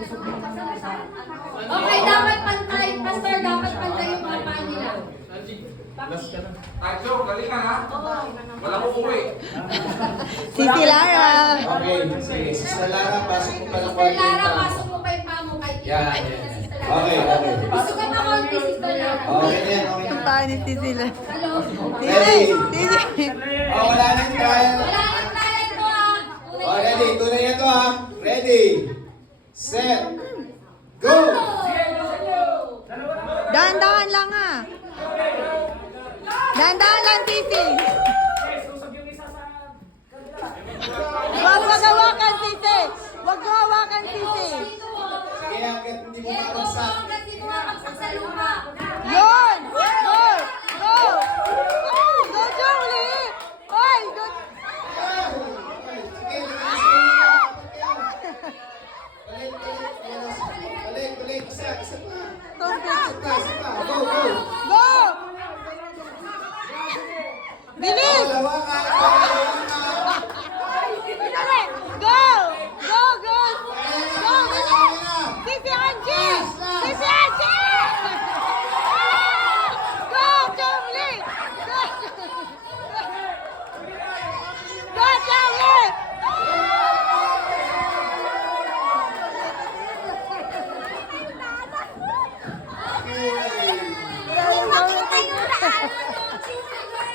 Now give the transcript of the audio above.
Okay, dapat pantay. Pastor, dapat pantay yung mga paa nila. Tacho, galing ka ha? Walang uuwi. Sisi Lara. Okay, sige. Sister Lara, pasok mo pa ng Sister konti. Lara, pasok mo pa yung paa mo kahit Yan, kahit yan. na Sister Lara. Okay, okay. Gusto ka na konti, Sister Lara. Okay na yan, okay Ang na. paa ni Sisi Lara. Hello. Sisi! Sisi! Oh, wala nang trial. Wala nang tayo ito ah. Oh, ready. Tunay na to ha. Ready. Set. Go! Dahan-dahan lang ah. Dahan-dahan lang, Sisi. Huwag hawakan, Sisi. Huwag hawakan, Sisi. Sige, hanggat hindi mo Yes, mabagsak. hanggat di mo mabagsak sa lupa. Yun! Go! Go! Oh, go, Jolie! Oy, go! Balik. Isa pa. Complete. Isa pa. Go, go. Go! Bilis! Dalawa ka.